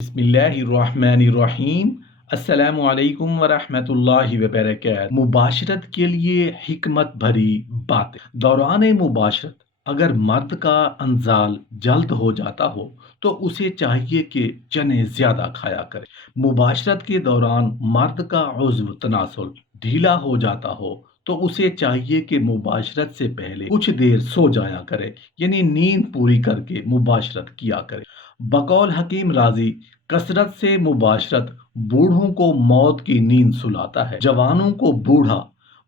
बिस्मिल्लाहिर्रहमानिर्रहीम। अस्सलामु अलैकुम वरहमतुल्लाहि वबरकातुहू। मुबाशरत के लिए हिकमत भरी बातें। दौरान मुबाशरत अगर मर्द का अंजाल जल्द हो जाता हो तो उसे चाहिए कि चने ज्यादा खाया करे। मुबाशरत के दौरान मर्द का उज़्व तनासुल ढीला हो जाता हो तो उसे चाहिए कि मुबाशरत से पहले कुछ देर सो जाया करे, यानी नींद पूरी करके मुबाशरत किया करे। बकौल हकीम राजी, कसरत से मुबाशरत बूढ़ों को मौत की नींद सुलाता है, जवानों को बूढ़ा,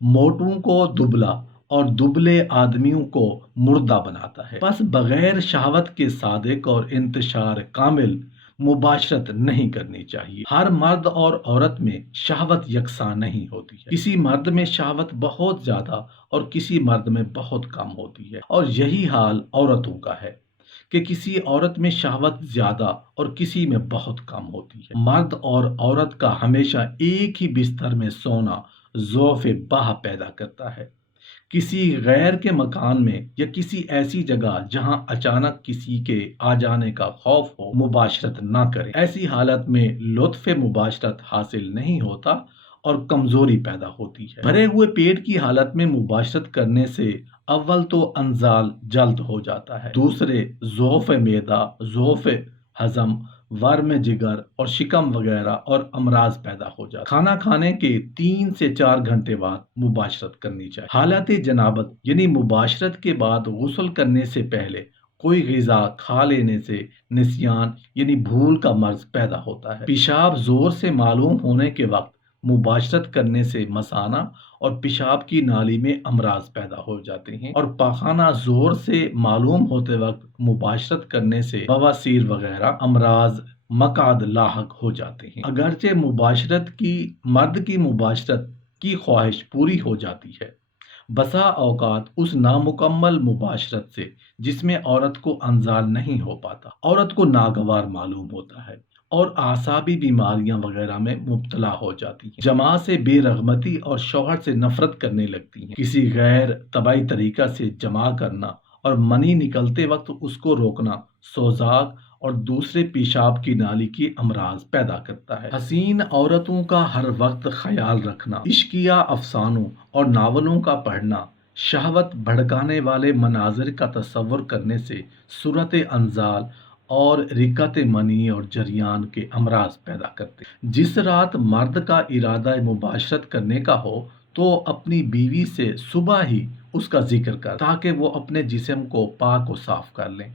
मोटों को दुबला और दुबले आदमियों को मुर्दा बनाता है। बस बगैर शहावत के सादिक और इंतशार कामिल मुबाशरत नहीं करनी चाहिए। हर मर्द और औरत में शहावत यकसा नहीं होती है। किसी मर्द में शहावत बहुत ज्यादा और किसी मर्द में बहुत कम होती है, और यही हाल औरतों का है कि किसी औरत में शहावत ज्यादा और किसी में बहुत कम होती है। मर्द और औरत का हमेशा एक ही बिस्तर में सोना ज़ौफ़ बाह पैदा करता है। किसी गैर के मकान में या किसी ऐसी जगह जहां अचानक किसी के आ जाने का खौफ हो, मुबाशरत ना करें। ऐसी हालत में लुत्फ़ मुबाशरत हासिल नहीं होता और कमजोरी पैदा होती है। भरे हुए पेट की हालत में मुबाशरत करने से अव्वल तो अंजाल जल्द हो जाता है, दूसरे ज़ौफ़ मेदा, ज़ौफ़ हजम, वर्म जिगर और शिकम वगैरह और अमराज पैदा हो जाते। खाना खाने के 3 से 4 घंटे बाद मुबाशरत करनी चाहिए। हालत जनाबत यानी मुबाशरत के बाद गुस्ल करने से पहले कोई ग़िज़ा खा लेने से निस्यान यानी भूल का मर्ज पैदा होता है। पेशाब जोर से मालूम होने के वक्त मुबाशरत करने से मसाना और पेशाब की नाली में अमराज पैदा हो जाते हैं, और पाखाना जोर से मालूम होते वक्त मुबाशरत करने से बवासीर वगैरह अमराज मकाद लाहक हो जाते हैं। अगरचे मर्द की मुबाशरत की ख्वाहिश पूरी हो जाती है, बसा औकात उस नामुकम्मल मुबाशरत से जिसमें औरत को अंजाल नहीं हो पाता, औरत को नागवार मालूम होता है और आसाबी बीमारियां वगैरह में मुब्तला हो जाती है, जमा से बेरगमती और शौहर से नफरत करने लगती हैं। किसी गैर तबाई तरीका से जमा करना और मनी निकलते वक्त उसको रोकना सोजाक और दूसरे पेशाब की नाली की अमराज पैदा करता है। हसीन औरतों का हर वक्त ख्याल रखना, इश्किया अफसानों और नावलों का पढ़ना, शहवत भड़काने वाले मनाजिर का तस्वुर करने से सूरत अंजाल और रिकत मनी और जरियान के अमराज पैदा करते। जिस रात मर्द का इरादा मुबाशरत करने का हो तो अपनी बीवी से सुबह ही उसका जिक्र कर, ताकि वो अपने जिस्म को पाक और साफ कर लें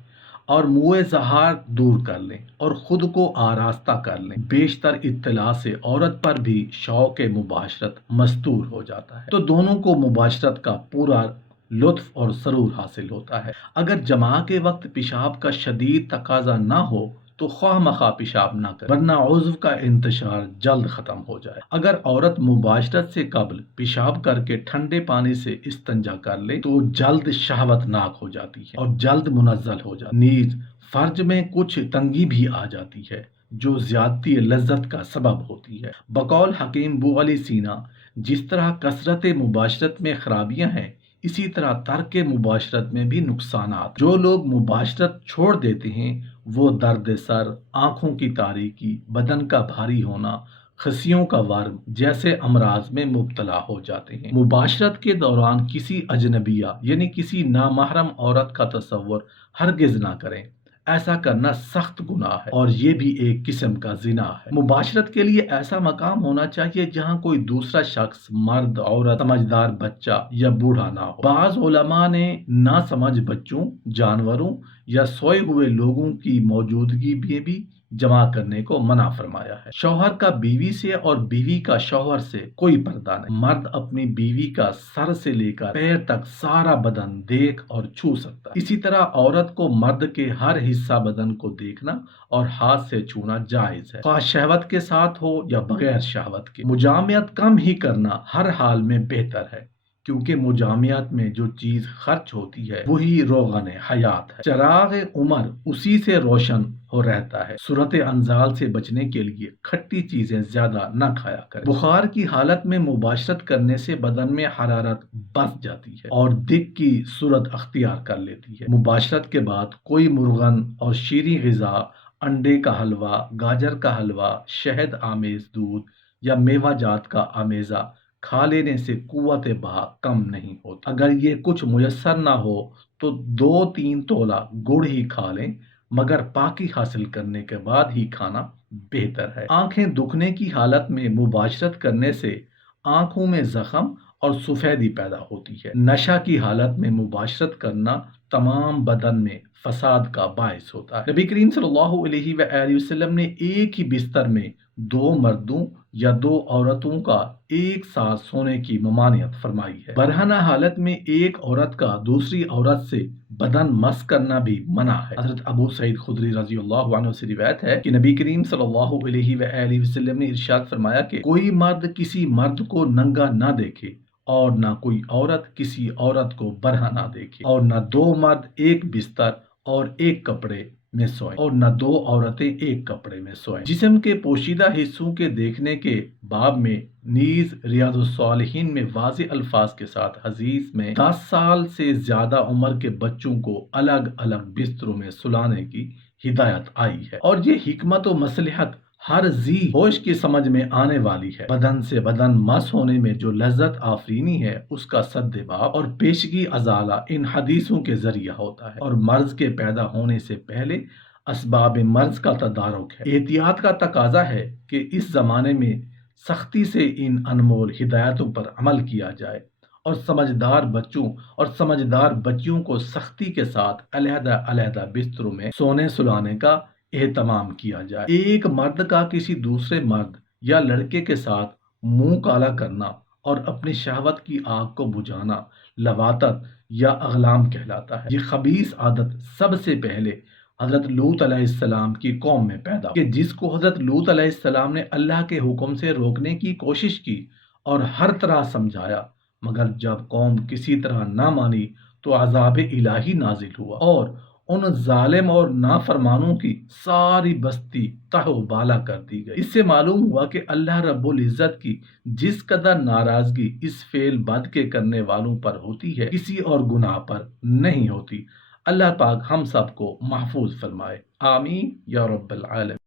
और मुँह ज़हार दूर कर लें और खुद को आरास्ता कर लें। बेशतर इत्तला से औरत पर भी शौक मुबाशरत मस्तूर हो जाता है, तो दोनों को मुबाशरत का पूरा लुत्फ और सरूर हासिल होता है। अगर जमा के वक्त पेशाब का शदीद तकाजा ना हो तो ख्वाह मखा पेशाब ना करे, वरना उज़्व का इंतशार जल्द खत्म हो जाए। अगर औरत मुबाशरत से कबल पेशाब करके ठंडे पानी से इस्तंजा कर ले तो जल्द शहवत नाक हो जाती है और जल्द मुनज़्ज़ल हो जाती है। नीज फर्ज में कुछ तंगी भी आ जाती है जो ज्यादती लज्जत का सबब होती है। बकौल हकीम बू अली सीना, जिस तरह कसरत मुबाशरत में खराबियां हैं, इसी तरह तर्क मुबाशरत में भी नुकसानात। जो लोग मुबाशरत छोड़ देते हैं वो दर्द सर, आंखों की तारीकी, बदन का भारी होना, खसियों का वर्म जैसे अमराज में मुब्तला हो जाते हैं। मुबाशरत के दौरान किसी अजनबिया यानी किसी नामहरम औरत का तस्वुर हरगिज ना करें। ऐसा करना सख्त गुनाह है और ये भी एक किस्म का जिना है। मुबाशरत के लिए ऐसा मकाम होना चाहिए जहाँ कोई दूसरा शख्स, मर्द, औरत, समझदार बच्चा या बूढ़ा ना हो। बाज़ उलमा ने ना समझ बच्चों, जानवरों या सोए हुए लोगों की मौजूदगी में भी जमा करने को मना फरमाया है। शौहर का बीवी से और बीवी का शौहर से कोई पर्दा नहीं। मर्द अपनी बीवी का सर से लेकर पैर तक सारा बदन देख और छू सकता है। इसी तरह औरत को मर्द के हर हिस्सा बदन को देखना और हाथ से छूना जायज है, ख्वाह शहवत के साथ हो या बगैर शहवत के। मुजामियत कम ही करना हर हाल में बेहतर है, क्योंकि मुजामियत में जो चीज खर्च होती है वही रोगन हयात है। चराग उमर उसी से रोशन हो रहता है। सूरत अंजाल से बचने के लिए खट्टी चीजें ज्यादा न खाया करें। बुखार की हालत में मुबाशरत करने से बदन में हरारत बढ़ जाती है और दिक की सूरत अख्तियार कर लेती है। मुबाशरत के बाद कोई मुर्गन और शीरी ग़िज़ा, انڈے کا حلوہ، گاجر کا حلوہ، شہد آمیز دودھ یا میوہ جات کا آمیزہ کھا لینے سے قوت بہا کم نہیں ہوتی۔ اگر یہ کچھ میسر نہ ہو تو 2-3 تولہ گڑ ہی کھا لیں، مگر پاکی حاصل کرنے کے بعد ہی کھانا بہتر ہے۔ آنکھیں دکھنے کی حالت میں مباشرت کرنے سے آنکھوں میں زخم اور سفیدی پیدا ہوتی ہے۔ نشہ کی حالت میں مباشرت کرنا تمام بدن میں فساد کا باعث ہوتا ہے۔ نبی کریم صلی اللہ علیہ وآلہ وسلم نے ایک ہی بستر میں 2 مردوں یا 2 عورتوں کا ایک ساتھ سونے کی ممانعت فرمائی ہے۔ برہنہ حالت میں ایک عورت کا دوسری عورت سے بدن مس کرنا بھی منع ہے۔ حضرت ابو سعید خدری رضی اللہ عنہ سے روایت ہے کہ نبی کریم صلی اللہ علیہ وآلہ وسلم نے ارشاد فرمایا کہ کوئی مرد کسی مرد کو ننگا نہ دیکھے اور نہ کوئی عورت کسی عورت کو برہنہ نہ دیکھے، اور نہ 2 مرد ایک بستر اور ایک کپڑے میں سوئیں، اور نہ 2 عورتیں ایک کپڑے میں سوئیں۔ جسم کے پوشیدہ حصوں کے دیکھنے کے باب میں نیز ریاض الصالحین میں واضح الفاظ کے ساتھ حدیث میں 10 سال سے زیادہ عمر کے بچوں کو الگ الگ بستروں میں سلانے کی ہدایت آئی ہے، اور یہ حکمت و مصلحت ہر ذی ہوش کی سمجھ میں آنے والی ہے۔ بدن سے بدن مس ہونے میں جو لذت آفرینی ہے اس کا سد باب اور پیشگی ازالہ ان حدیثوں کے ذریعہ ہوتا ہے، اور مرض کے پیدا ہونے سے پہلے اسباب مرض کا تدارک ہے۔ احتیاط کا تقاضا ہے کہ اس زمانے میں سختی سے ان انمول ہدایتوں پر عمل کیا جائے، اور سمجھدار بچیوں کو سختی کے ساتھ علیحدہ علیحدہ بستروں میں سونے سلانے کا اہتمام کیا جائے۔ ایک مرد کا کسی دوسرے مرد یا لڑکے کے ساتھ منہ کالا کرنا اور اپنی شہوت کی آگ کو بجھانا لواطت یا اغلام کہلاتا ہے۔ یہ خبیث عادت سب سے پہلے حضرت لوط علیہ السلام کی قوم میں پیدا ہوئی، کہ جس کو حضرت لوط علیہ السلام نے اللہ کے حکم سے روکنے کی کوشش کی اور ہر طرح سمجھایا، مگر جب قوم کسی طرح نہ مانی تو عذاب الہی نازل ہوا اور ان ظالم اور نافرمانوں کی ساری بستی تہ و بالا کر دی گئی۔ اس سے معلوم ہوا کہ اللہ رب العزت کی جس قدر ناراضگی اس فعل بد کے کرنے والوں پر ہوتی ہے، کسی اور گناہ پر نہیں ہوتی۔ اللہ پاک ہم سب کو محفوظ فرمائے، آمین یا رب العالمین۔